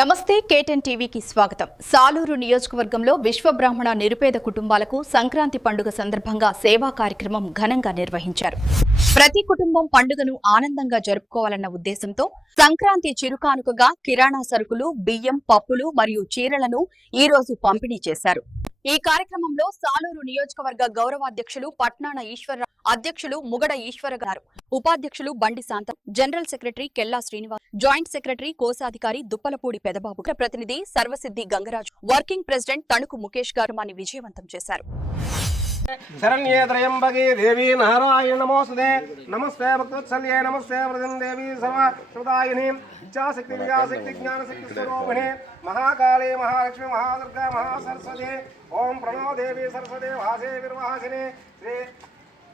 నమస్తే కేటెన్ టీవీకి స్వాగతం. సాలూరు నియోజకవర్గంలో విశ్వబ్రాహ్మణ నిరుపేద కుటుంబాలకు సంక్రాంతి పండుగ సందర్భంగా సేవా కార్యక్రమం ఘనంగా నిర్వహించారు. ప్రతి కుటుంబం పండుగను ఆనందంగా జరుపుకోవాలన్న ఉద్దేశంతో సంక్రాంతి చిరుకానుకగా కిరాణా సరుకులు, బియ్యం, పప్పులు మరియు చీరలను ఈ రోజు పంపిణీ చేశారు. ఈ కార్యక్రమంలో సాలూరు నియోజకవర్గ గౌరవాధ్యక్షులు పట్నాణ ఈశ్వరరావు, అధ్యక్షులు ముగడ ఈశ్వర గారు, ఉపాధ్యక్షులు Bandi Shanta, general secretary Kella Srinivas, joint secretary కోశాధికారి దుప్పలపూడి పెదబాబు, ప్రతినిధి సర్వసిద్ధి గంగరాజు, వర్కింగ్ ప్రెసిడెంట్ తణుకు ముఖేష్ గారు విజయవంతం చేశారు. శరణ్యే త్రయంబకే దేవి నారాయణ నమోస్తుతే నమస్తే భక్తవత్సల్యే నమస్తే వరదం దేవి సర్వశ్రుతాయిని ఇచ్ఛాశక్తి విద్యాశక్తి జ్ఞానశక్తి స్వరూపిణి మహాకాళే మహాలక్ష్మి మహాదుర్గా మహాసరస్వతి ఓం ప్రణో దేవి సరస్వతి వాసే విర్వాసిని శ్రీ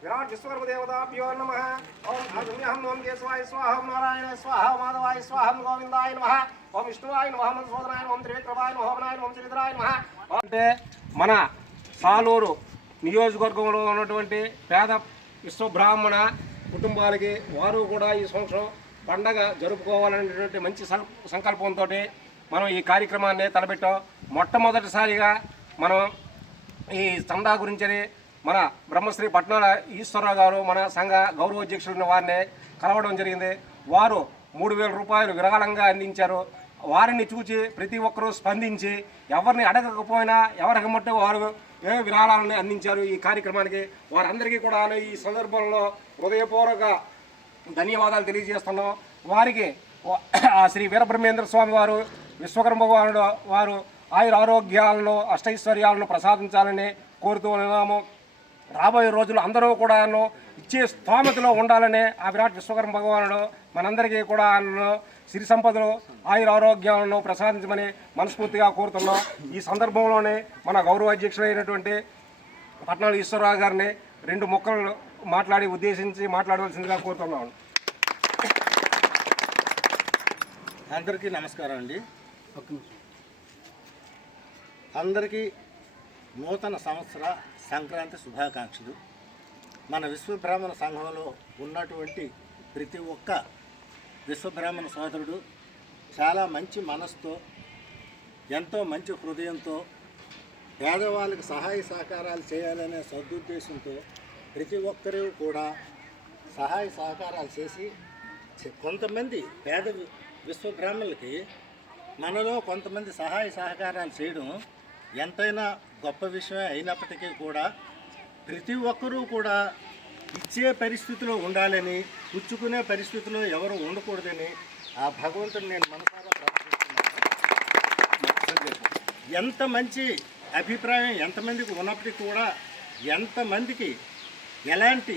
విరాట్ విశ్వకర్మదేవతాభ్యో నమః. ఓం అగ్నిహం ఓం కేశవాయ స్వాహ, ఓం నారాయణ స్వాహ, ఓం మాధవాయ స్వాహ, ఓం గోవిందాయ నమః, ఓం విష్ణువాయ నమః, ఓం మధుసూదనాయ నమః, ఓం త్రివిక్రమాయ నమః, ఓం నారాయణ, ఓం శ్రీధరాయ నమః. అంటే మన సాలూరు నియోజకవర్గంలో ఉన్నటువంటి పేద విశ్వబ్రాహ్మణ కుటుంబాలకి వారు కూడా ఈ సంవత్సరం పండగ జరుపుకోవాలనేటువంటి మంచి సంకల్పంతో మనం ఈ కార్యక్రమాన్ని తలపెట్టాం. మొట్టమొదటిసారిగా మనం ఈ చందా గురించి మన బ్రహ్మశ్రీ పట్నాల ఈశ్వరరావు గారు మన సంఘ గౌరవాధ్యక్షులైన వారిని కలవడం జరిగింది. వారు 3,000 రూపాయలు విరాళంగా అందించారు. వారిని చూసి ప్రతి ఒక్కరూ స్పందించి ఎవరిని అడగకపోయినా ఎవరికి మట్టు వారు విరాళాలను అందించారు ఈ కార్యక్రమానికి. వారందరికీ కూడా ఈ సందర్భంలో హృదయపూర్వక ధన్యవాదాలు తెలియజేస్తున్నాం. వారికి శ్రీ వీరబ్రహ్మేంద్ర స్వామి వారు విశ్వకర్మ భగవానుడు వారు ఆయుర ఆరోగ్యాలను అష్టైశ్వర్యాలను ప్రసాదించాలని కోరుతూ ఉన్నాము. రాబోయే రోజులు అందరూ కూడా ఇచ్చే స్తోమతలో ఉండాలని ఆ విరాట్ విశ్వకర్మ భగవానుడు మనందరికీ కూడా సిరి సంపదలు ఆయుర ఆరోగ్యాలను ప్రసాదించమని మనస్ఫూర్తిగా కోరుతున్నాం. ఈ సందర్భంలోనే మన గౌరవాధ్యక్షులైనటువంటి పట్నాల ఈశ్వరరావు గారిని 2 ముక్కలు ఉద్దేశించి మాట్లాడవలసిందిగా కోరుతున్నాను. అందరికీ నమస్కారం అండి. అందరికీ నూతన సంవత్సర సంక్రాంతి శుభాకాంక్షలు. మన విశ్వబ్రాహ్మణ సంఘంలో ఉన్నటువంటి ప్రతి ఒక్క విశ్వబ్రాహ్మణ సోదరుడు చాలా మంచి మనసుతో, ఎంతో మంచి హృదయంతో పేదవాళ్ళకి సహాయ సహకారాలు చేయాలనే సదుద్దేశంతో ప్రతి ఒక్కరూ కూడా సహాయ సహకారాలు చేసి కొంతమంది పేద విశ్వబ్రాహ్మణులకి మనలో కొంతమంది సహాయ సహకారాలు చేయడం ఎంతైనా గొప్ప విషయమే అయినప్పటికీ కూడా ప్రతి ఒక్కరూ కూడా ఇచ్చే పరిస్థితిలో ఉండాలని, పుచ్చుకునే పరిస్థితిలో ఎవరు ఉండకూడదని ఆ భగవంతుని నేను మనసారా ప్రార్థిస్తున్నాను. ఎంత మంచి అభిప్రాయం ఎంతమందికి ఉన్నప్పటికీ కూడా, ఎంతమందికి ఎలాంటి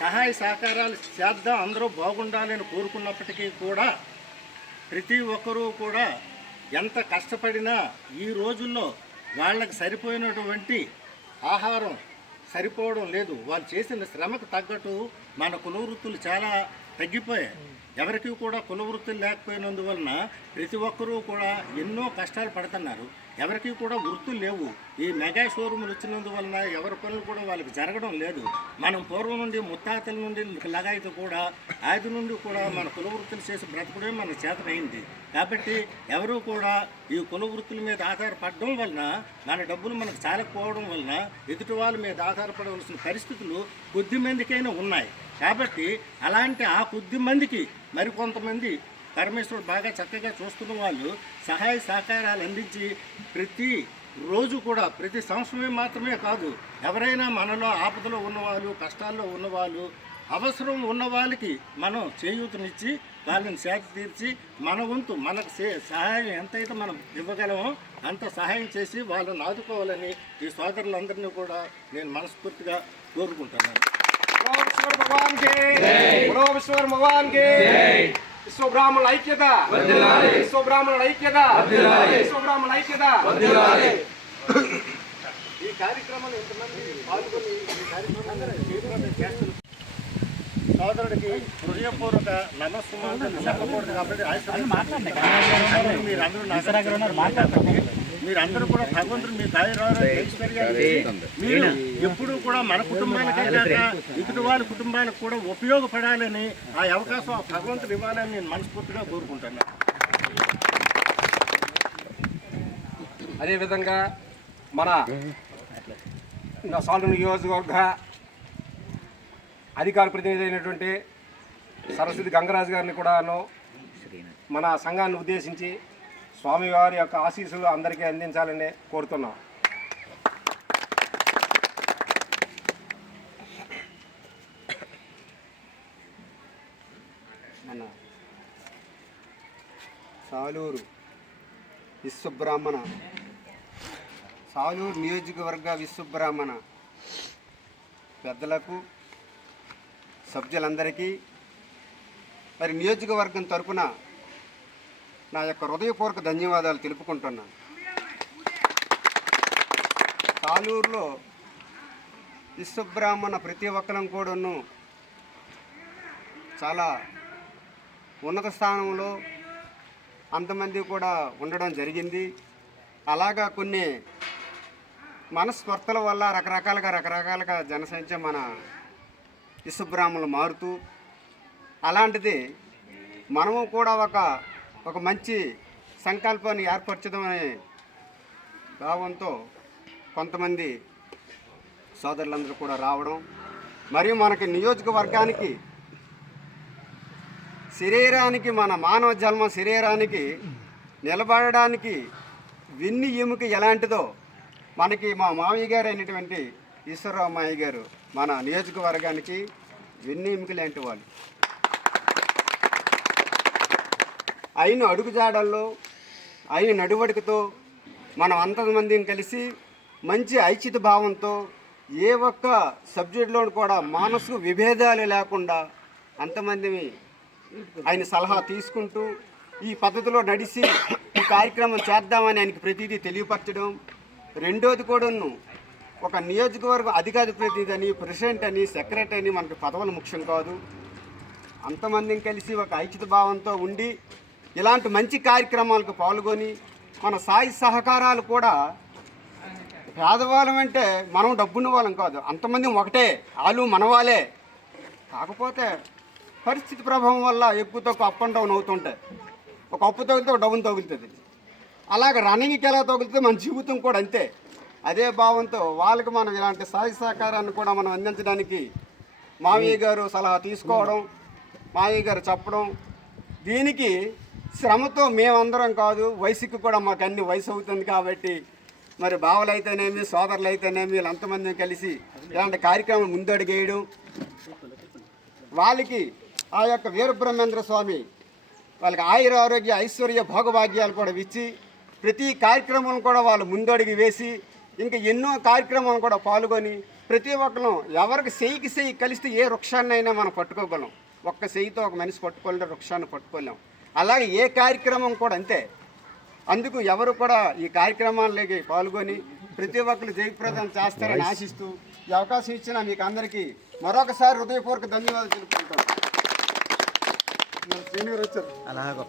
సహాయ సహకారాలు చేద్దాం అందరూ బాగుండాలని కోరుకున్నప్పటికీ కూడా ప్రతి ఒక్కరూ కూడా ఎంత కష్టపడినా ఈ రోజుల్లో వాళ్ళకి సరిపోయినటువంటి ఆహారం సరిపోవడం లేదు. వాళ్ళు చేసిన శ్రమకు తగ్గట్టు మన కుల వృత్తులు చాలా తగ్గిపోయాయి. ఎవరికి కూడా కుల వృత్తులు లేకపోయినందువలన ప్రతి ఒక్కరూ కూడా ఎన్నో కష్టాలు పడుతున్నారు. ఎవరికి కూడా వృత్తులు లేవు. ఈ మెగా షోరూములు వచ్చినందువలన ఎవరి పనులు కూడా వాళ్ళకి జరగడం లేదు. మనం పూర్వం నుండి ముత్తాతల నుండి లగాయితూ కూడా ఆది నుండి కూడా మన కుల వృత్తులు చేసి బ్రతకడమే మన చేతనైంది. కాబట్టి ఎవరు కూడా ఈ కుల వృత్తుల మీద ఆధారపడడం వలన మన డబ్బులు మనకు చాలకపోవడం వలన ఎదుటి వాళ్ళ మీద ఆధారపడవలసిన పరిస్థితులు కొద్ది మందికైనా ఉన్నాయి. కాబట్టి అలాంటి ఆ కొద్ది మందికి మరికొంతమంది పరమేశ్వరుడు బాగా చక్కగా చూస్తున్న వాళ్ళు సహాయ సహకారాలు అందించి ప్రతి రోజు కూడా ప్రతి సంవత్సరమే మాత్రమే కాదు, ఎవరైనా మనలో ఆపదలో ఉన్నవాళ్ళు, కష్టాల్లో ఉన్నవాళ్ళు, అవసరం ఉన్న వాళ్ళకి మనం చేయూతనిచ్చి వాళ్ళని సేద తీర్చి మన వంతు మనకు సహాయం ఎంతైతే మనం ఇవ్వగలమో అంత సహాయం చేసి వాళ్ళని ఆదుకోవాలని ఈ సోదరులందరినీ కూడా నేను మనస్ఫూర్తిగా కోరుకుంటున్నాను. విశ్వబ్రాహ్మణుల ఐక్యత, విశ్వబ్రాహ్మణుల ఐక్యత, విశ్వబ్రాహ్మణుల ఐక్యత. ఈ కార్యక్రమాన్ని ఎంతమంది పాల్గొని ఈ కార్యక్రమాన్ని సోదరుడికి హృదయపూర్వక నమస్కారం చెప్పకూడదు కాబట్టి మీరందరూ కూడా భగవంతుడు మీ మీరు ఎప్పుడూ కూడా మన కుటుంబాలకే కాక ఇతడి వాళ్ళ కుటుంబాలకు కూడా ఉపయోగపడాలని ఆ అవకాశం భగవంతుడు ఇవ్వాలని నేను మనస్ఫూర్తిగా కోరుకుంటున్నాను. అదేవిధంగా మన సాలూరు నియోజకవర్గ అధికార ప్రతినిధి అయినటువంటి సరస్వతి గంగరాజు గారిని కూడాను మన సంఘాన్ని ఉద్దేశించి స్వామివారి యొక్క ఆశీస్సులు అందరికీ అందించాలని కోరుతున్నాం. మన సాలూరు విశ్వబ్రాహ్మణ సాలూరు నియోజకవర్గ విశ్వబ్రాహ్మణ పెద్దలకు సభ్యులందరికీ మరి నియోజకవర్గం తరపున నా యొక్క హృదయపూర్వక ధన్యవాదాలు తెలుపుకుంటున్నాను. సాలూరులో విశ్వబ్రాహ్మణ ప్రతి ఒక్కరం కూడాను చాలా ఉన్నత స్థానంలో అంతమంది కూడా ఉండడం జరిగింది. అలాగా కొన్ని మనస్పర్ధల వల్ల రకరకాలుగా జనసంఖ్య మన విశ్వబ్రాహ్మణులు మారుతూ, అలాంటిది మనము కూడా ఒక మంచి సంకల్పాన్ని ఏర్పరచడమనే భావంతో కొంతమంది సోదరులందరూ కూడా రావడం, మరియు మనకి నియోజకవర్గానికి శరీరానికి మన మానవ జన్మ శరీరానికి నిలబడడానికి వెన్ను ఎముక ఎలాంటిదో మనకి మా మామయ్య గారు అయినటువంటి ఈశ్వరరావు మామయ్య గారు మన నియోజకవర్గానికి వెన్ను ఎముక లాంటి వాళ్ళు. ఆయన అడుగుజాడల్లో ఆయన నడువడికతో మనం అంతమందిని కలిసి మంచి ఐచిత భావంతో ఏ ఒక్క సబ్జెక్టులో కూడా మనసు విభేదాలు లేకుండా అంతమందిని ఆయన సలహా తీసుకుంటూ ఈ పద్ధతిలో నడిచి ఈ కార్యక్రమం చేద్దామని ఆయనకి ప్రతిదీ తెలియపరచడం. రెండోది కూడాను ఒక నియోజకవర్గం అధికార ప్రతినిధి అని, ప్రెసిడెంట్ అని, సెక్రటరీ అని మనకి పదవులు ముఖ్యం కాదు. అంతమందిని కలిసి ఒక ఐచిత భావంతో ఉండి ఇలాంటి మంచి కార్యక్రమాలకు పాల్గొని మన సాయి సహకారాలు కూడా పేదవాళ్ళం అంటే మనం డబ్బున్న వాళ్ళం కాదు, అంతమంది ఒకటే, వాళ్ళు మనవాళ్ళే. కాకపోతే పరిస్థితి ప్రభావం వల్ల ఎక్కువ తక్కువ అప్ అండ్ డౌన్ అవుతుంటాయి. ఒక అప్పు తగిలితే ఒక డౌన్ తగులుతుంది. అలాగే రన్నింగ్కి ఎలా తగులుతుంది మన జీవితం కూడా అంతే. అదే భావంతో వాళ్ళకి మనం ఇలాంటి సాయి సహకారాన్ని కూడా మనం అందించడానికి మామయ్య గారు సలహా తీసుకోవడం, మామయ్య గారు చెప్పడం, దీనికి శ్రమతో మేమందరం కాదు, వయసుకి కూడా మాకు అన్ని వయసు అవుతుంది కాబట్టి మరి బావలు అయితేనేమి సోదరులు అయితేనేమి వీళ్ళంతమంది కలిసి ఇలాంటి కార్యక్రమం ముందడుగేయడం, వాళ్ళకి ఆ యొక్క వీరబ్రహ్మేంద్ర స్వామి వాళ్ళకి ఆయుర ఆరోగ్య ఐశ్వర్య భోగభాగ్యాలు కూడా ఇచ్చి ప్రతి కార్యక్రమం కూడా వాళ్ళు ముందడుగు వేసి ఇంకా ఎన్నో కార్యక్రమాలు కూడా పాల్గొని ప్రతి ఒక్కరు ఎవరికి చెయ్యికి కలిస్తే ఏ వృక్షాన్నైనా మనం పట్టుకోగలం. ఒక్క చెయ్యితో ఒక మనిషి పట్టుకోలేం, వృక్షాన్ని పట్టుకోలేం. అలాగే ఏ కార్యక్రమం కూడా అంతే. అందుకు ఎవరు కూడా ఈ కార్యక్రమాల్లోకి పాల్గొని ప్రతి ఒక్కరు జయప్రదం చేస్తారని ఆశిస్తూ ఈ అవకాశం ఇచ్చిన మీకు అందరికీ మరొకసారి హృదయపూర్వక ధన్యవాదాలు తెలుపుకుంటాను. అలాగ